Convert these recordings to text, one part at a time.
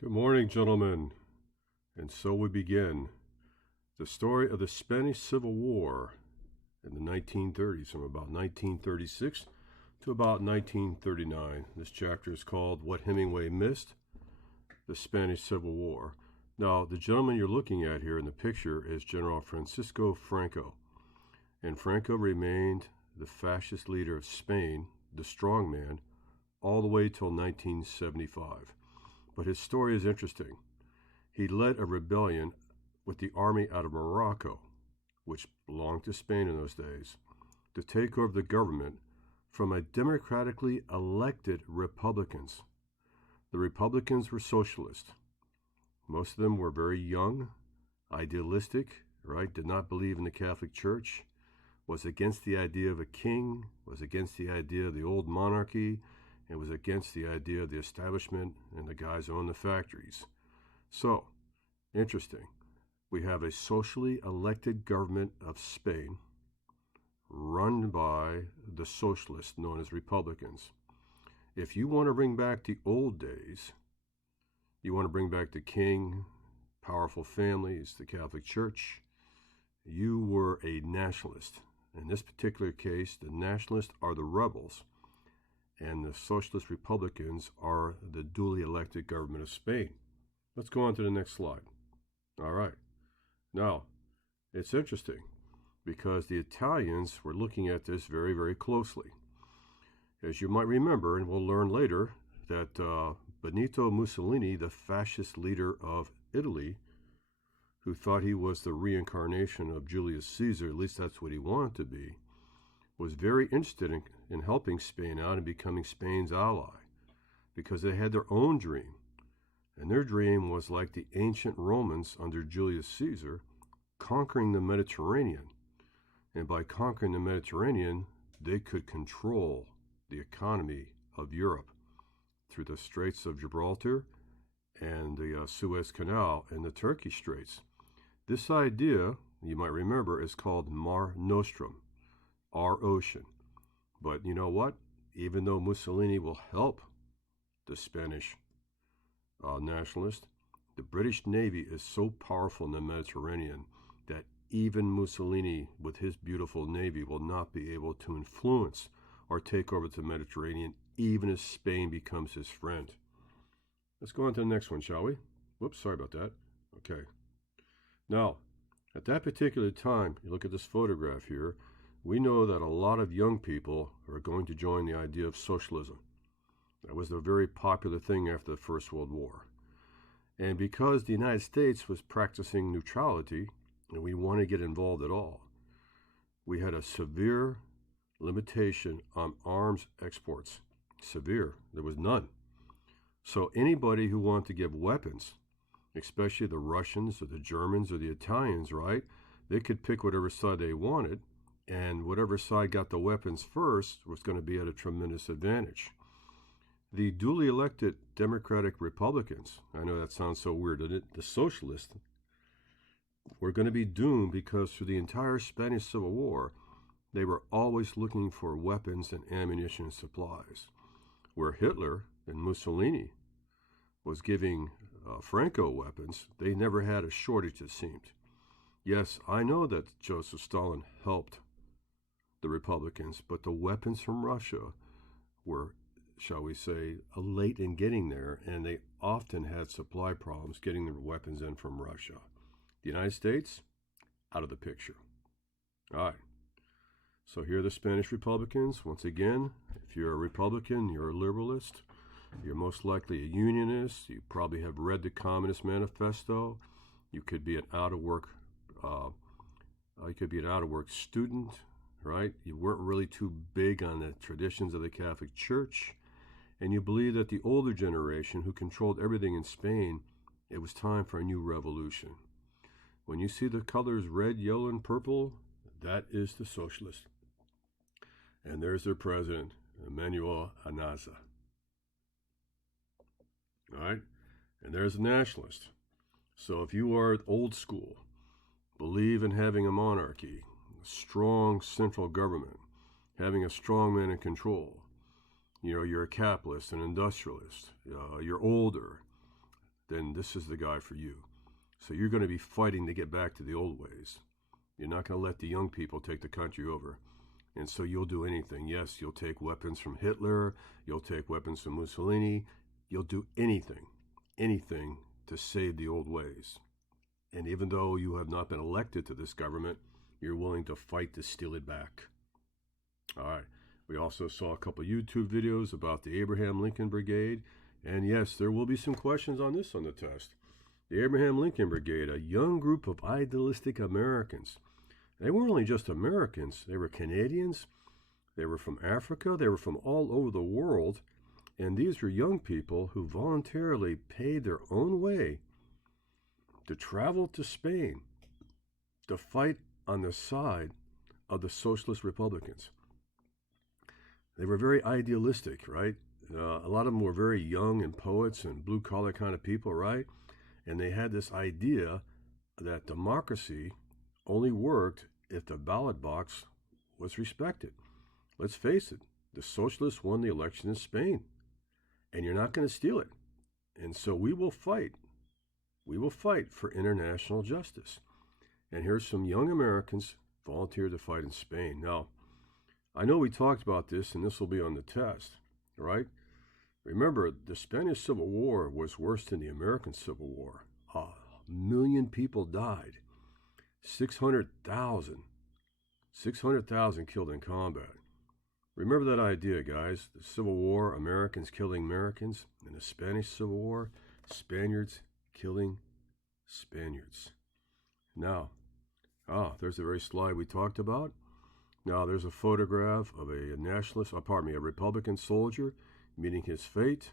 Good morning, gentlemen. And so we begin. The story of the Spanish Civil War in the 1930s, from about 1936 to about 1939. This chapter is called What Hemingway Missed, the Spanish Civil War. Now, the gentleman you're looking at here in the picture is General Franco. And Franco remained the fascist leader of Spain, the strongman, all the way till 1975. But his story is interesting. He led a rebellion with the army out of Morocco, which belonged to Spain in those days, to take over the government from a democratically elected Republicans. The Republicans were socialist. Most of them were very young, idealistic, right? Did not believe in the Catholic Church, was against the idea of a king, was against the idea of the old monarchy, and was against the idea of the establishment and the guys who own the factories. So, interesting. We have a socially elected government of Spain run by the socialists known as Republicans. If you want to bring back the old days, you want to bring back the king, powerful families, the Catholic Church, you were a nationalist. In this particular case, the nationalists are the rebels, and the Socialist Republicans are the duly elected government of Spain. Let's go on to the next slide. All right. Now, it's interesting because the Italians were looking at this very, very closely. As you might remember, and we'll learn later, that Benito Mussolini, the fascist leader of Italy, who thought he was the reincarnation of Julius Caesar, at least that's what he wanted to be, was very interested in helping Spain out and becoming Spain's ally because they had their own dream. And their dream was like the ancient Romans under Julius Caesar, conquering the Mediterranean. And by conquering the Mediterranean, they could control the economy of Europe through the Straits of Gibraltar and the Suez Canal and the Turkish Straits. This idea, you might remember, is called Mare Nostrum, our ocean. But you know what? Even though Mussolini will help the Spanish nationalists, the British Navy is so powerful in the Mediterranean that even Mussolini, with his beautiful navy, will not be able to influence or take over the Mediterranean, even as Spain becomes his friend. Let's go on to the next one, shall we? Whoops, sorry about that. Okay. Now, at that particular time, you look at this photograph here, we know that a lot of young people are going to join the idea of socialism. That was a very popular thing after the First World War. And because the United States was practicing neutrality, and we wanted to get involved at all, we had a severe limitation on arms exports. Severe. There was none. So anybody who wanted to give weapons, especially the Russians or the Germans or the Italians, right, they could pick whatever side they wanted, and whatever side got the weapons first was going to be at a tremendous advantage. The duly elected Democratic Republicans, I know that sounds so weird, doesn't it? The socialists were going to be doomed because through the entire Spanish Civil War, they were always looking for weapons and ammunition and supplies. Where Hitler and Mussolini was giving Franco weapons, they never had a shortage, it seemed. Yes, I know that Joseph Stalin helped the Republicans, but the weapons from Russia were, shall we say, late in getting there, and they often had supply problems getting the weapons in from Russia. The United States, out of the picture. All right. So here are the Spanish Republicans. Once again, if you're a Republican, you're a liberalist. You're most likely a unionist. You probably have read the Communist Manifesto. You could be an out-of-work student, right? You weren't really too big on the traditions of the Catholic Church, and you believe that the older generation who controlled everything in Spain, it was time for a new revolution. When you see the colors red, yellow, and purple, that is the socialist. And there's their president, Emmanuel Anaza. All right? And there's the nationalist. So if you are old school, believe in having a monarchy, a strong central government, having a strong man in control, you're a capitalist, an industrialist, you're older, then this is the guy for you. So you're going to be fighting to get back to the old ways. You're not going to let the young people take the country over. And so you'll do anything. Yes, you'll take weapons from Hitler. You'll take weapons from Mussolini. You'll do anything to save the old ways. And even though you have not been elected to this government, you're willing to fight to steal it back. All right. We also saw a couple YouTube videos about the Abraham Lincoln Brigade. And yes, there will be some questions on this on the test. The Abraham Lincoln Brigade, a young group of idealistic Americans. They weren't only just Americans. They were Canadians. They were from Africa. They were from all over the world. And these were young people who voluntarily paid their own way to travel to Spain to fight on the side of the Socialist Republicans. They were very idealistic, right? A lot of them were very young and poets and blue-collar kind of people, right? And they had this idea that democracy only worked if the ballot box was respected. Let's face it, the socialists won the election in Spain, and you're not going to steal it. And so we will fight. We will fight for international justice. And here's some young Americans volunteered to fight in Spain. Now, I know we talked about this, and this will be on the test, right? Remember, the Spanish Civil War was worse than the American Civil War. 1 million people died. 600,000 killed in combat. Remember that idea, guys. The Civil War, Americans killing Americans. In the Spanish Civil War, Spaniards killing Spaniards. Now, there's the very slide we talked about. Now, there's a photograph of a Republican soldier meeting his fate.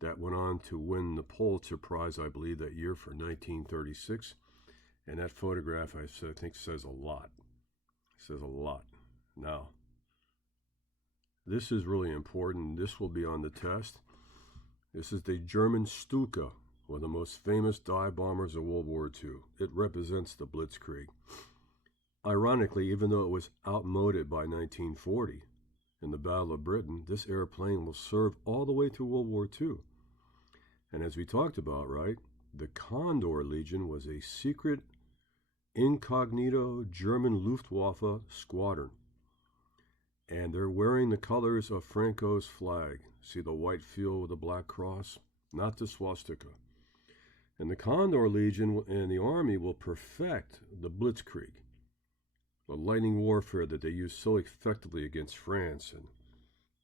That went on to win the Pulitzer Prize, I believe, that year for 1936. And that photograph, I think, says a lot. It says a lot. Now, this is really important. This will be on the test. This is the German Stuka, one of the most famous dive bombers of World War II. It represents the Blitzkrieg. Ironically, even though it was outmoded by 1940 in the Battle of Britain, this airplane will serve all the way through World War II. And as we talked about, right, the Condor Legion was a secret, incognito German Luftwaffe squadron. And they're wearing the colors of Franco's flag. See the white field with the black cross? Not the swastika. And the Condor Legion and the Army will perfect the Blitzkrieg, the lightning warfare that they used so effectively against France and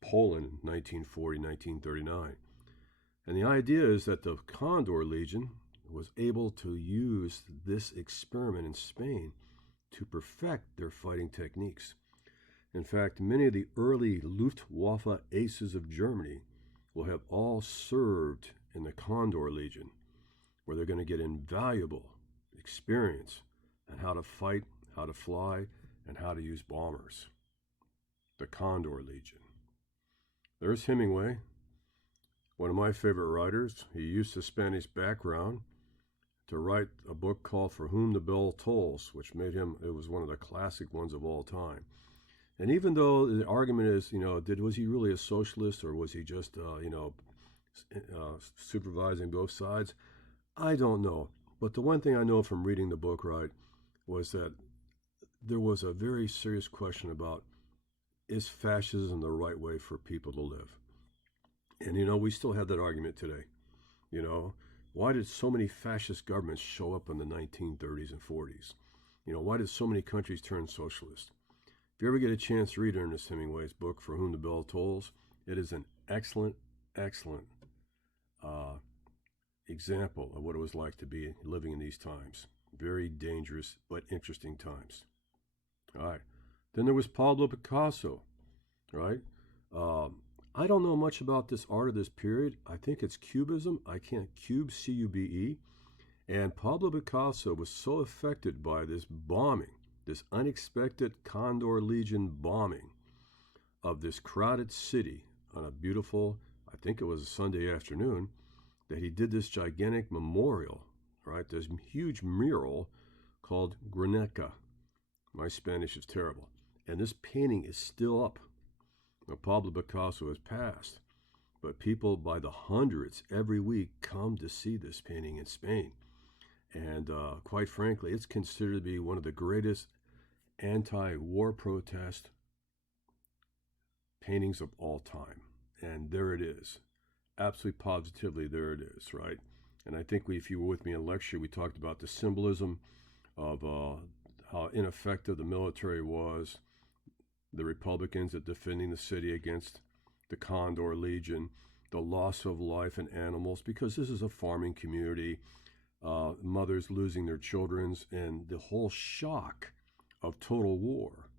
Poland in 1940, 1939. And the idea is that the Condor Legion was able to use this experiment in Spain to perfect their fighting techniques. In fact, many of the early Luftwaffe aces of Germany will have all served in the Condor Legion, where they're going to get invaluable experience on how to fight, how to fly, and how to use bombers. The Condor Legion. There's Hemingway, one of my favorite writers. He used his Spanish background to write a book called For Whom the Bell Tolls, which made him, it was one of the classic ones of all time. And even though the argument is, was he really a socialist, or was he just, supervising both sides? I don't know. But the one thing I know from reading the book, right, was that there was a very serious question about, is fascism the right way for people to live? And, we still have that argument today. Why did so many fascist governments show up in the 1930s and 40s? Why did so many countries turn socialist? If you ever get a chance to read Ernest Hemingway's book, For Whom the Bell Tolls, it is an excellent, excellent example of what it was like to be living in these times. Very dangerous, but interesting times. All right. Then there was Pablo Picasso, right? I don't know much about this art of this period. I think it's Cubism. Cube, C-U-B-E. And Pablo Picasso was so affected by this bombing, this unexpected Condor Legion bombing of this crowded city on a beautiful, I think it was a Sunday afternoon, that he did this gigantic memorial, right? This huge mural called Guernica. My Spanish is terrible. And this painting is still up. Now, Pablo Picasso has passed. but people by the hundreds every week come to see this painting in Spain. And quite frankly, it's considered to be one of the greatest anti-war protest paintings of all time. And there it is. Absolutely positively, there it is, right? And I think if you were with me in lecture, we talked about the symbolism of how ineffective the military was, the Republicans at defending the city against the Condor Legion, the loss of life and animals, because this is a farming community, mothers losing their children, and the whole shock of total war,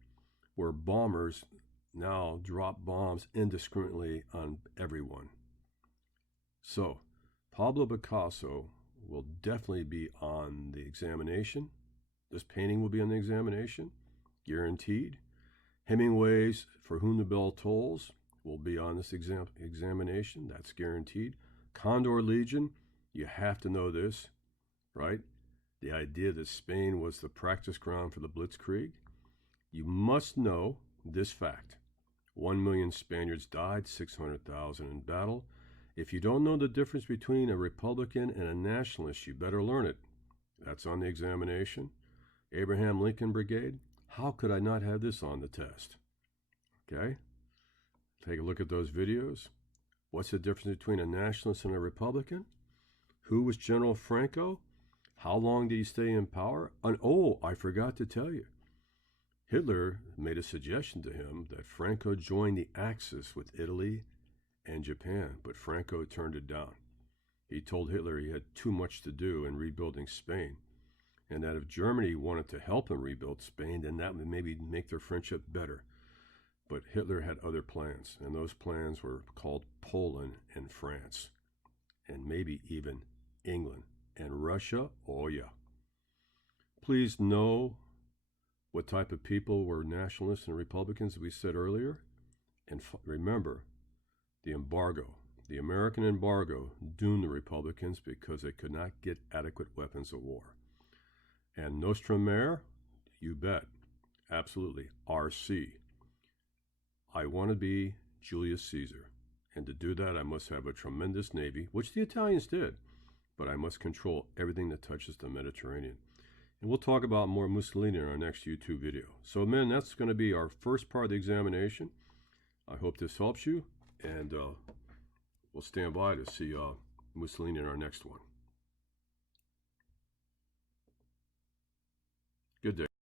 where bombers now drop bombs indiscriminately on everyone. So, Pablo Picasso will definitely be on the examination. This painting will be on the examination, guaranteed. Hemingway's For Whom the Bell Tolls will be on this examination. That's guaranteed. Condor Legion, you have to know this, right? The idea that Spain was the practice ground for the Blitzkrieg. You must know this fact. 1 million Spaniards died, 600,000 in battle. If you don't know the difference between a Republican and a Nationalist, you better learn it. That's on the examination. Abraham Lincoln Brigade. How could I not have this on the test? Okay? Take a look at those videos. What's the difference between a Nationalist and a Republican? Who was General Franco? How long did he stay in power? And oh, I forgot to tell you. Hitler made a suggestion to him that Franco join the Axis with Italy and Japan, but Franco turned it down. He told Hitler he had too much to do in rebuilding Spain, and that if Germany wanted to help him rebuild Spain, then that would maybe make their friendship better. But Hitler had other plans, and those plans were called Poland and France, and maybe even England and Russia. Oh yeah. Please know what type of people were Nationalists and Republicans, as we said earlier. And remember, the embargo, the American embargo, doomed the Republicans because they could not get adequate weapons of war. And Nostromer, you bet, absolutely, RC. I want to be Julius Caesar, and to do that I must have a tremendous navy, which the Italians did, but I must control everything that touches the Mediterranean. And we'll talk about more Mussolini in our next YouTube video. So men, that's going to be our first part of the examination. I hope this helps you, and we'll stand by to see Mussolini in our next one.